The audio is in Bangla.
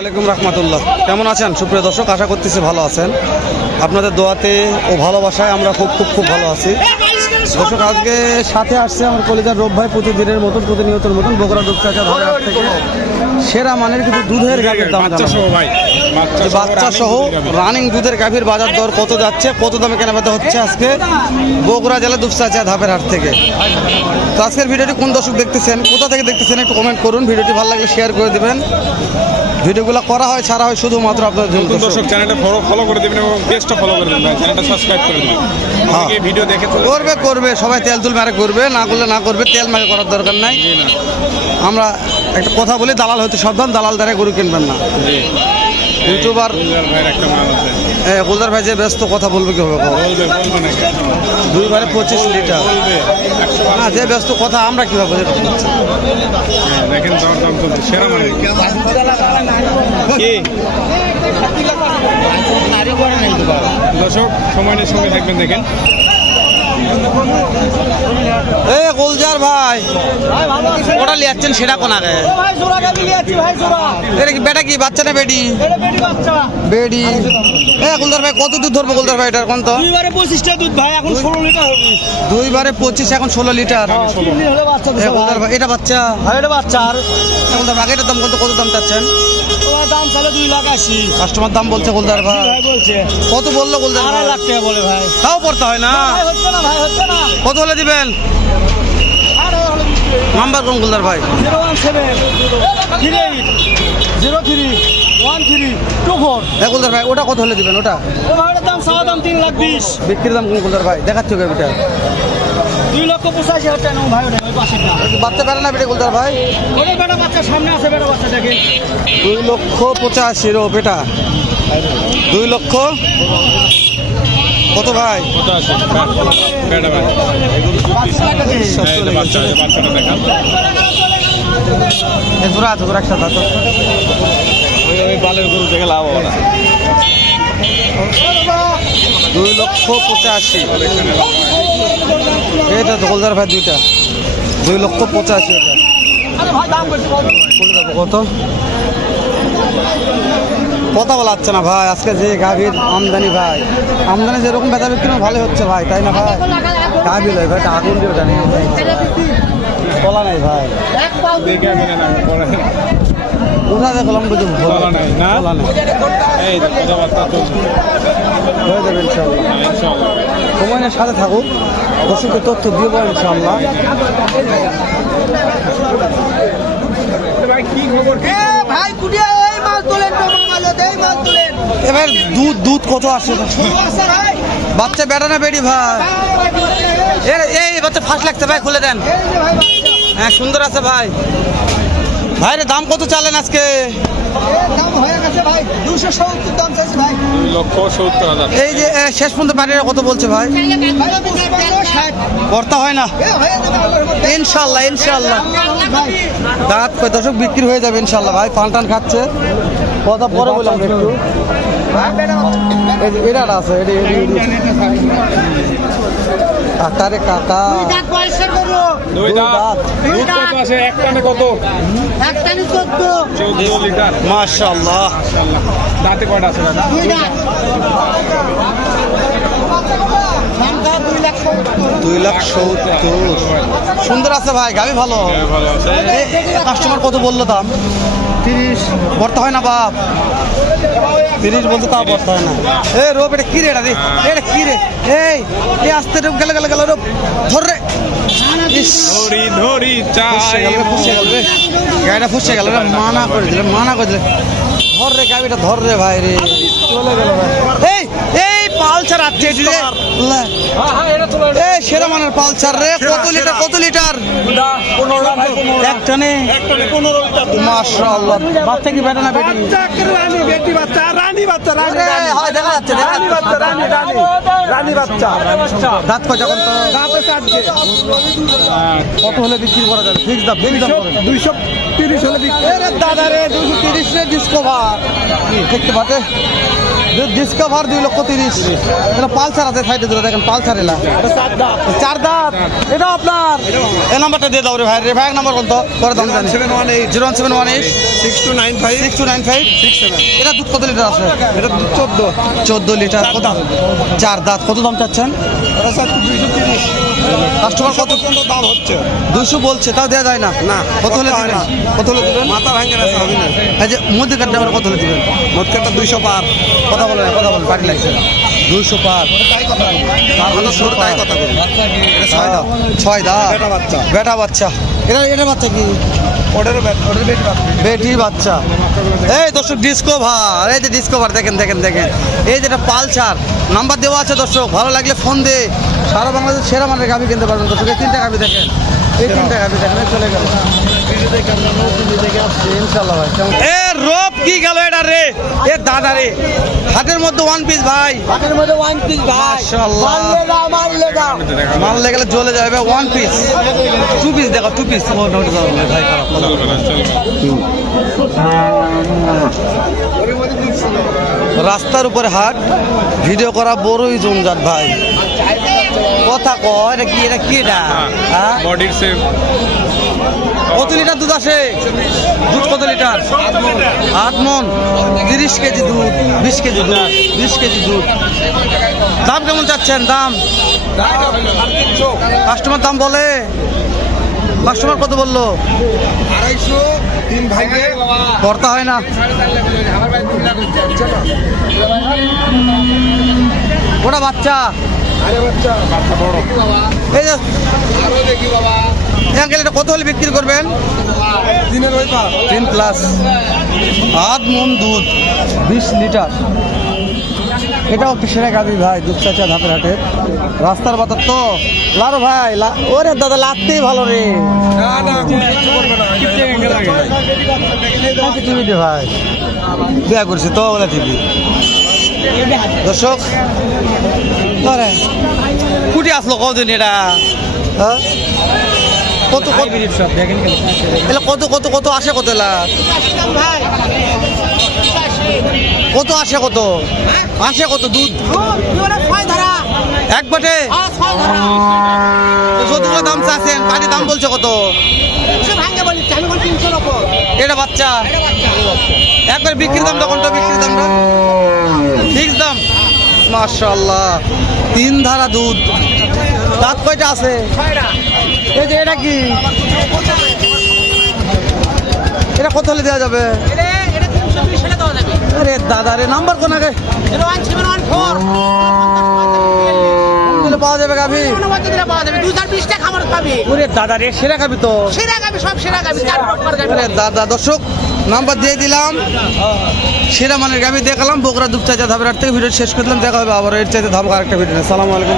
আলাইকুম রহমতুল্লাহ। কেমন আছেন? সুপ্রিয় দর্শক আশা করতেছি ভালো আছেন। আপনাদের দোয়াতে ও ভালোবাসায় আমরা খুব খুব খুব ভালো আছি। দর্শক আজকে সাথে আসছে আমার কলিজার রব ভাই প্রতিদিনের মতন প্রতিনিয়তের মতন বগুড়া দুপচাচা ধরে থেকে সেরা মানের কিন্তু দুধের গাভীর দাম বাচ্চা সহ রানিং দুধের গাভীর। বাজার দর কত যাচ্ছে কত দামে কেনাবেচা হচ্ছে আজকে বগুড়া জেলা দুপচাচা ধাপের হাট থেকে। তো আজকের ভিডিওটি কোন দর্শক দেখতেছেন কোথা থেকে দেখতেছেন একটু কমেন্ট করুন। ভিডিওটি ভালো লাগলে শেয়ার করে দিবেন। ভিডিওগুলো করা হয় ছাড়া হয় শুধুমাত্র আপনাদের জন্য। দর্শক। চ্যানেলটা ফলো ফলো করে দিবেন এবং পেজটা ফলো করে দেবেন ভাই। চ্যানেলটা সাবস্ক্রাইব করে দেবেন। হ্যাঁ। অনেকে ভিডিও দেখে করবে করবে সবাই তেল তুল মারে করবে না করলে না করবে তেল মারে করার দরকার নাই। আমরা একটা কথা বলি দালাল হতে সাবধান দালাল দ্বারা গরু কিনবেন না। জি। ইউটিউবার? গুলজার ভাইয়ের একটা মাল আছে। এ, গুলদার ভাই যে ব্যস্ত কথা বলবে কি হবে বলবে দুইবারে পঁচিশ লিটার। বার না যে ব্যস্ত কথা আমরা কীভাবে? হ্যাঁ, দেখেন সেরা মানে দর্শক সময় নিয়ে সঙ্গে থাকবেন দেখেন। এ গুলজার ভাই। ওটা লিয়াচ্ছেন সেটা কোন আগে বেটা কি বাচ্চা না বেডি বেডি এ গুলদার ভাই কত দুধ ধরবো গুলদার ভাই এটার কোন তো দুইবারে পঁচিশটা দুধ ভাই এখন ষোলো লিটার দুইবারে পঁচিশ এখন ষোলো লিটার। গুলদার ভাই এটা বাচ্চা? আর এটা বাচ্চা। আর ভাই এটার দাম কত কত দাম চাচ্ছেন? দাম চালে দুই লাখ আশি। কাস্টমার দাম বলছে গুলদার ভাই। বলছে। কত বলল গুলদার আড়াই লাখ টাকা বলে ভাই। তাও পড়তে হয় না? ভাই হচ্ছে না ভাই হচ্ছে না। কত হলে দিবেন? নাম্বার কোন গুলদার ভাই? Zero one seven. Three eight. Zero three. One three. Two four. এ গুলদার ভাই ওটা কত হলে দিবেন ওটা? ওটার দাম চাওয়া দাম তিন লাখ বিশ। বিক্রির দাম কোন গুলদার ভাই? দেখাচ্ছ গাবিটা দুই লক্ষ পঁচাশি হাজার টাকা ভাই ওটা ওই পাশের বাচ্চা বেড়ে না বেটে গুলদার ভাই? ওটার বেটা বাচ্চা সামনে আছে বেটা বাচ্চা দেখে। দুই লক্ষ পঁচাশি রো বেটা। দুই লক্ষ? কত ভাই? জোড়া আছে জোড়া একসাথে ওই ওই বালের গরু দেখে লাভ হবে না। দুই লক্ষ পঁচাশি। এটা তো ভাই দুইটা। দুই লক্ষ পঁচাশি এটা আরে ভাই দাম বেশি বল। বলে দেবো কত? কথা বলা যাচ্ছে না ভাই আজকে যে গাভীর আমদানি ভাই। আমদানি যেরকম বেচা বিক্রি ভালো হচ্ছে ভাই তাই না ভাই? গাভী লয় ভাই আগুন দিয়ে ওটা নিয়ে বলা নাই ভাই। ওটা দেখলাম বুঝি বলা। নাই, না? বলা নাই। হয়ে যাবে ইনশাল্লাহ সময়ের সাথে থাকুক দর্শককে তথ্য ইনশাল্লাহ এই মাল তোলেন এবার দুধ দুধ কত আসে বাচ্চা বেটা না বেডি ভাই? এ- এই বাচ্চা ফার্স্ট লাগছে ভাই খুলে দেন। হ্যাঁ সুন্দর আছে ভাই। ভাই রে দাম কত চালেন আজকে? হয়ে এই যে শেষ পর্যন্ত বাড়ির কত বলছে ভাই? কর্তা হয় না? ইনশাল্লাহ ইনশাল্লাহ। দাঁত দশক বিক্রি হয়ে যাবে ইনশাল্লাহ ভাই পান টান খাচ্ছে। কথা পরে বললাম একটু। এটা আছে কাকারে কাকা। দাঁত দুই দাঁত। দাঁত। কত আছে এক টানে কত? একটানি চোদ্দ। চৌদ্দ লিটার। মাশাল্লাহ মাশাআল্লাহ। দাঁতে কয়টা আছে দাদা? দুই দাঁত। দুই লাখ সত্তর। দুই সুন্দর আছে ভাই গাবি ভালো। হ্যাঁ, ভালো আছে। কাস্টমার কত বলল দাম? তিরিশ। ভর্তা হয় না বাপ? তিরিশ বলতে তাও বর্তা হয় না। এ রোপ এটা কি রে এটা রে? এটা কি রে? এই এ আস্তে রোপ গেলে গেলে গেলে রোপ। ধর রে। ধরি ধরি চাই ফুসে গেল রে গাড়িটা ফুসে গেল রে মানা করে দিলে মানা করে দিলে। ধর রে গাড়িটা ধর রে ভাই রে। চলে গেল ভাই এই এই পালসার আছে এটি রে লে। এই সেরা মানের পালসার রে। কত লিটার কত লিটার? এক টানে। মাশাআল্লাহ। বাচ্চা কি বেটা না বেটি রানী বেটি বাচ্চা? রানী বাচ্চা রানী হয় দেখা যাচ্ছে রানী বাচ্চা রানী রানী। রানী বাচ্চা। দাঁত কয় যখন তো? দাঁতে চারটে কত হলে বিক্রি করা যাবে? ফিক্স দাম ফিক্স দাম করে দুইশো তিরিশ হলে বিক্রি দাদা রে দুশো তিরিশ রে ডিসকভার দেখতে পাতে ডিসকভার দুই লক্ষ তিরিশ। এটা পালসার আছে সাইডে ধরে দেখেন পালসার এলা। চার দাঁত। এটা আপনার। এই নাম্বারটা দিয়ে দাও রে ভাই। রে ভাই নাম্বার বলতো পরে দাম জানি। Seven one eight. Zero one seven one eight. Six two nine five. Six two nine five. Six seven. এটা দুধ কত লিটার আছে? এটা দুধ চোদ্দ। চোদ্দ লিটার। কত চার দাঁত। কত দাম চাচ্ছেন? দুইশো তিরিশ। কাস্টমার কত? দাম হচ্ছে। দুশো বলছে তাও দেওয়া যায় না। না, কত হলে দিবেন। কত হলে দিবেন? মাথা ভাঙে না এই যে মধ্যে কাটতে কত হলে দিবেন? মোটকেটা দুইশো পার। কথা বলেন কথা বলেন পার্টি লাগছে দুইশো বলি এটা ছয় দাঁত বেটা বাচ্চা। এটা এটা বাচ্চা কি? বেটির বাচ্চা। এই দর্শক ডিসকভার এই যে ডিসকভার দেখেন দেখেন দেখেন। এই যেটা পালসার। নাম্বার দেওয়া আছে দর্শক। ভালো লাগলে ফোন দে। সারা বাংলাদেশ সেরা মানের গাভি কিনতে পারবেন দর্শক। এই তিনটা গাভি দেখেন। এই তিনটা গাভি দেখেন চলে গেল। ইনশাল্লাহ ভাই কেমন- রোপ কি গেল এটা রে? এ দাদা রে হাতের মধ্যে ওয়ান পিস ভাই। হাটের মধ্যে ওয়ান পিস ভাই। মাশাআল্লাহ। মারলেগা মারলেগা মারলে গেলে জ্বলে যাবে ওয়ান পিস টু পিস দেখো টু পিস ভাই খারাপ চলবে না চলবে রাস্তার উপরে হাট ভিডিও করা বড়ই জমজাট ভাই। কথা কয় এটা কি এটা কি এটা? হ্যাঁ বডির সেম কত লিটার দুধ আসে? দুধ কত লিটার? আট মন। তিরিশ কেজি দুধ, বিশ কেজি দুধ, বিশ কেজি দুধ। দাম কেমন চাচ্ছেন? দাম? কাস্টমার দাম বলে। কাস্টমার কত বলল? আড়াইশো তিন ভাগে কর্তা হয় না। ওটা বাচ্চা। এই যে আঙ্কেল এটা কত হলে বিক্রি করবেন? দিনের ওই তিন প্লাস। আধ মন দুধ বিশ লিটার। এটাও সেরা গাবি ভাই দুধ চাচা ধাপের হাটে। রাস্তার বাতার তো লারো ভাই ওরে দাদা লাগতেই ভালো রে। না না কিছু করবে না। আমাকে টিভি দে ভাই? বিয়া করছি তো ওলা টিভি। দর্শক কুটি আসলো কদিন এটা? হ্যাঁ? কত কত এলা কত কত কত আসে কত এলা? কত আসে কত? আসে কত দুধ? এক বাটে। যতগুলো দাম চাচ্ছেন পানির দাম বলছে কত? এটা বাচ্চা। একবার বিক্রির দামটা কোনটা? বিক্রির দামটা? ফিক্স দাম? মাশাল্লাহ তিন ধারা দুধ। দাঁত কয়টা আছে? এই যে এটা কি? এটা কত হলে দেওয়া যাবে। আরে দাদা রে নাম্বার কোন আগে? পাওয়া যাবে গাভি? ওরে দাদা রে সেরা তো। আরে দাদা দর্শক নাম্বার দিয়ে দিলাম। সেরা মানের গাভি দেখালাম। বগুড়া দুপচাচা ধাবের হাট থেকে ভিডিও শেষ করলাম। দেখা হবে আবার এর চাইতে ধাবক আরেকটা ভিডিও সালাম আলাইকুম